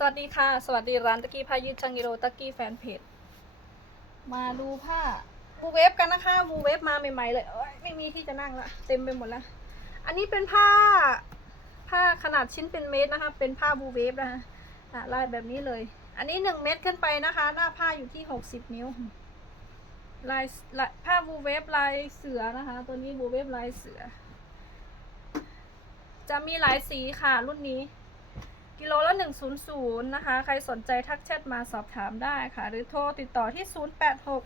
สวัสดีค่ะ สวัสดีร้านตะกี้พายุจังกิโรตะกี้แฟนเพจ มาดูผ้าบูเวฟกันนะคะบูเวฟมาใหม่ๆเลยเอ้ยไม่มีที่จะนั่งละเต็มไปหมดล้วอันนี้เป็นผ้า ผ้าขนาดชิ้นเป็นเมตรนะคะ เป็นผ้าบูเวฟนะคะอะลายแบบนี้เลย อันนี้หนึ่งเมตรขึ้นไปนะคะ หน้าผ้าอยู่ที่หกสิบนิ้ว ลายลายผ้าบูเวฟลายเสือนะคะ ตัวนี้บูเวฟลายเสือ จะมีหลายสีค่ะรุ่นนี้ กิโลละ 100 นะคะ ใครสนใจทักแชทมาสอบถามได้ค่ะ หรือโทรติดต่อที่ 086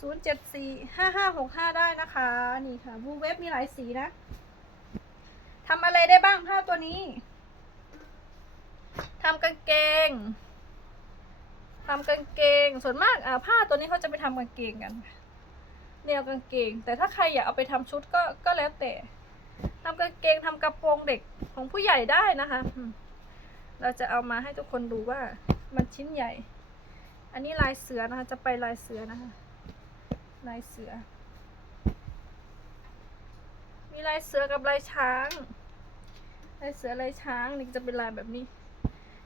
074 5565 ได้นะคะ นี่ค่ะบูเวฟมีหลายสีนะทำอะไรได้บ้างผ้าตัวนี้ทำกางเกงทำกางเกง ส่วนมากผ้าตัวนี้เขาจะไปทำกางเกงกันแนวกางเกง แต่ถ้าใครอยากเอาไปทำชุดก็ก็แล้วแต่ทำกางเกงทำกระโปรงเด็กของผู้ใหญ่ได้นะคะ เราจะเอามาให้ทุกคนดูว่ามันชิ้นใหญ่ อันนี้ลายเสือนะคะ จะไปลายเสือนะคะ ลายเสือ มีลายเสือกับลายช้าง ลายเสือลายช้างนี่จะเป็นลายแบบนี้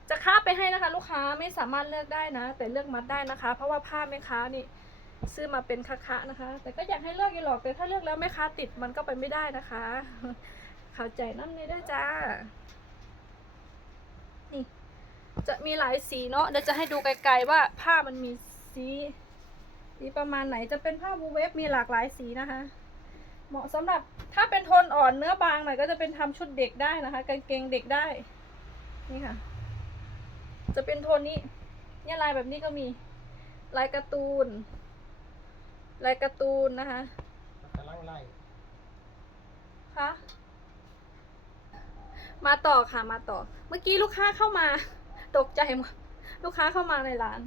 จะค้าไปให้นะคะ ลูกค้าไม่สามารถเลือกได้นะ แต่เลือกมัดได้นะคะ เพราะว่าผ้าแม่ค้านี่ซื้อมาเป็นคะๆนะคะ แต่ก็อยากให้เลือกอยู่หรอกแต่ถ้าเลือกแล้วแม่ค้าติดมันก็ไปไม่ได้นะคะ เข้าใจน้ำนี้ด้วยจ้า จะมีหลายสีเนาะเดี๋ยวจะให้ดูไกลๆว่าผ้ามันมีสีสีประมาณไหนจะเป็นผ้าบูเวฟมีหลากหลายสีนะคะ เหมาะสำหรับถ้าเป็นโทนอ่อนเนื้อบางหน่อยก็จะเป็นทำชุดเด็กได้นะคะกางเกงเด็กได้นี่ค่ะ จะเป็นโทนนี้เนี่ยลายแบบนี้ก็มีลายการ์ตูนลายการ์ตูนนะคะกำลังไล่คะมาต่อค่ะมาต่อ เมื่อกี้ลูกค้าเข้ามา ตกใจหมดลูกค้าเข้ามาในร้าน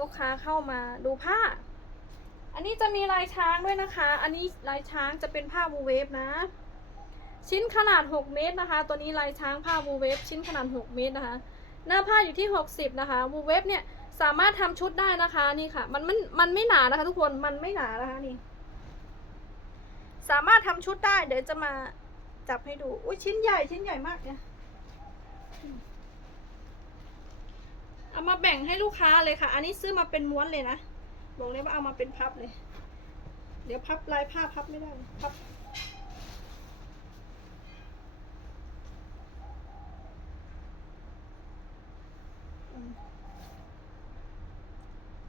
ลูกค้าเข้ามาดูผ้า อันนี้จะมีลายช้างด้วยนะคะ อันนี้ลายช้างจะเป็นผ้าบูเวฟนะ ชิ้นขนาด 6 เมตรนะคะ ตัวนี้ลายช้างผ้าบูเวฟชิ้นขนาด 6 เมตรนะคะ หน้าผ้าอยู่ที่ 60 นะคะบูเวฟเนี่ยสามารถทำชุดได้นะคะนี่ค่ะ มันมันมันไม่หนานะคะ ทุกคนมันไม่หนานะคะนี่ สามารถทำชุดได้ เดี๋ยวจะมาจับให้ดู อุ้ยชิ้นใหญ่ชิ้นใหญ่มากเนี่ย เอามาแบ่งให้ลูกค้าเลยค่ะ อันนี้ซื้อมาเป็นม้วนเลยนะ บอกเลยว่าเอามาเป็นพับเลย เดี๋ยวพับลายผ้าพับไม่ได้พับ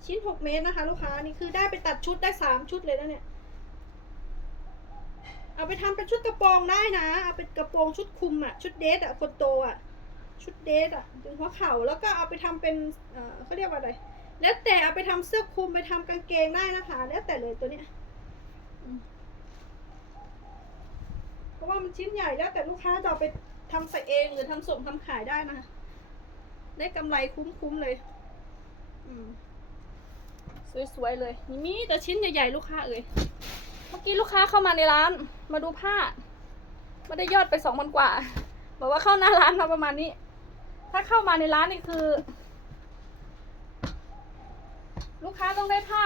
ชิ้นหกเมตรนะคะ ลูกค้านี่คือได้ไปตัดชุดได้สามชุดเลยนะเนี่ย เอาไปทำเป็นชุดกระโปรงได้นะ เอาเป็นกระโปรงชุดคลุมอะชุดเดทอะคนโตอะ ชุดเดทอะถึงหัวเข่าแล้วก็เอาไปทำเป็นเออเขาเรียกว่าอะไร แล้วแต่เอาไปทำเสื้อคลุมไปทำกางเกงได้นะคะ แล้วแต่เลยตัวเนี้ยเพราะว่ามันชิ้นใหญ่แล้วแต่ลูกค้าจะเอาไปทำใส่เองหรือทำส่งทำขายได้นะคะ ได้กำไรคุ้มๆเลย อืมสวยๆเลยนี่มีแต่ชิ้นใหญ่ๆลูกค้าเอ่ยเมื่อกี้ลูกค้าเข้ามาในร้าน มาดูผ้าไม่ได้ยอดไปสองพันกว่า บอกว่าเข้าหน้าร้านมาประมาณนี้ ถ้าเข้ามาในร้านนี่คือ ลูกค้าต้องได้ผ้า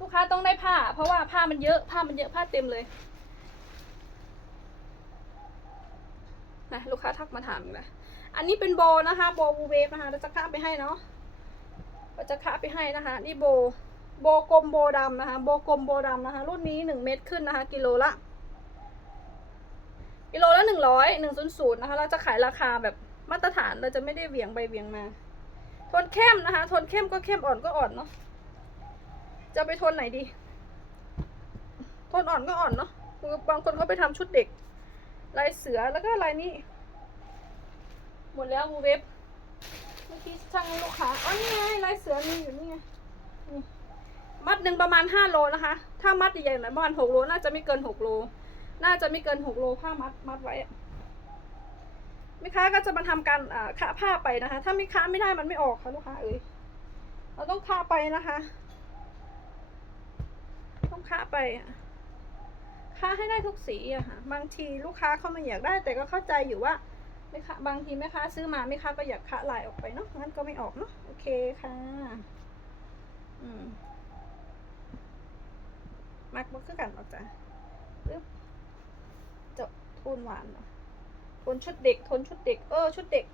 ลูกค้าต้องได้ผ้า เพราะว่าผ้ามันเยอะผ้ามันเยอะผ้าเต็มเลยนะลูกค้าทักมาถามนะอันนี้เป็นโบนะคะโบวูเวฟนะคะเราจะค้าไปให้เนาะเราจะค้าไปให้นะคะ นี่โบโบกลมโบดำนะคะ โบกลมโบดำนะคะ รุ่นนี้หนึ่งเม็ดขึ้นนะคะ กิโลละกิโลละหนึ่งร้อยหนึ่งศูนย์ศูนย์นะคะ เราจะขายราคาแบบ มาตรฐานเราจะไม่ได้เหวี่ยงไปเหวี่ยงมา โทนเข้มนะคะ โทนเข้มก็เข้มอ่อนก็อ่อนเนาะ จะไปโทนไหนดี โทนอ่อนก็อ่อนเนาะ บางคนเขาไปทำชุดเด็ก ลายเสือแล้วก็ลายนี้ หมดแล้ววูเว็บ เมื่อกี้ช่างลูกค้าอ๋อนี่ไงลายเสือมีอยู่นี่ไงมัดหนึ่งประมาณห้าโลนะคะ ถ้ามัดใหญ่ๆหน่อยประมาณหกโล น่าจะไม่เกินหกโล น่าจะไม่เกินหกโลผ้ามัดมัดไว้ ม่ค้าก็จะมาทำการอ่าผ้าไปนะคะ ถ้าไม่ค้าไม่ได้มันไม่ออกค่ะลูกค้าเอ้ยเราต้องค้าไปนะคะ ต้องค้าไปค้าให้ได้ทุกสีอะค่ะบางทีลูกค้าเขาไม่อยากได้ แต่ก็เข้าใจอยู่ว่าไม่ค้าบางทีแม่ค้าซื้อมาแม่ค้าก็อยากค้าลายออกไปเนาะงั้นก็ไม่ออกเนาะโอเคค่ะอืมมักบ่คือกันหรอกจ้ะปึ๊บจบโทนหวานเนาะ นชุดเด็กทนชุดเด็ก เออ ชุดเด็ก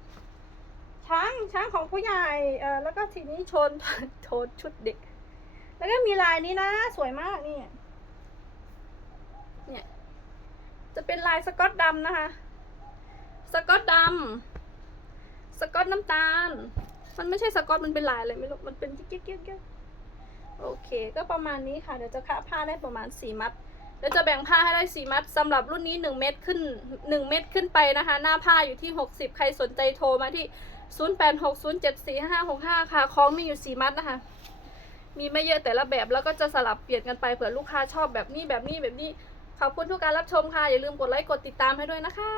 ช้างช้างของผู้ใหญ่เออแล้วก็ทีนี้ชนโชนชุดเด็ก แล้วก็มีลายนี้นะ สวยมากนี่เนี่ยจะเป็นลายสกอตดำนะคะ สกอตดำสกอตน้ำตาล มันไม่ใช่สกอตมันเป็นลายอะไรไม่รู้มันเป็นเกี้ยวเกี้ยวเกี้ยวโอเค ก็ประมาณนี้ค่ะ เดี๋ยวจะคะผ้าได้ประมาณสี่มัด แล้วจะแบ่งผ้าให้ได้สี่มัดสำหรับรุ่นนี้หนึ่งเม็ดขึ้นหนึ่งเม็ดขึ้นไปนะคะ หน้าผ้าอยู่ที่หกสิบใครสนใจโทรมาที่ศูนย์แปดหกศูนย์เจ็ดสี่ห้าหกห้าค่ะของมีอยู่สี่มัดนะคะมีไม่เยอะแต่ละแบบแล้วก็จะสลับเปลี่ยนกันไปเผื่อลูกค้าชอบแบบนี้แบบนี้แบบนี้ขอบคุณทุกการรับชมค่ะ อย่าลืมกดไลค์กดติดตามให้ด้วยนะคะ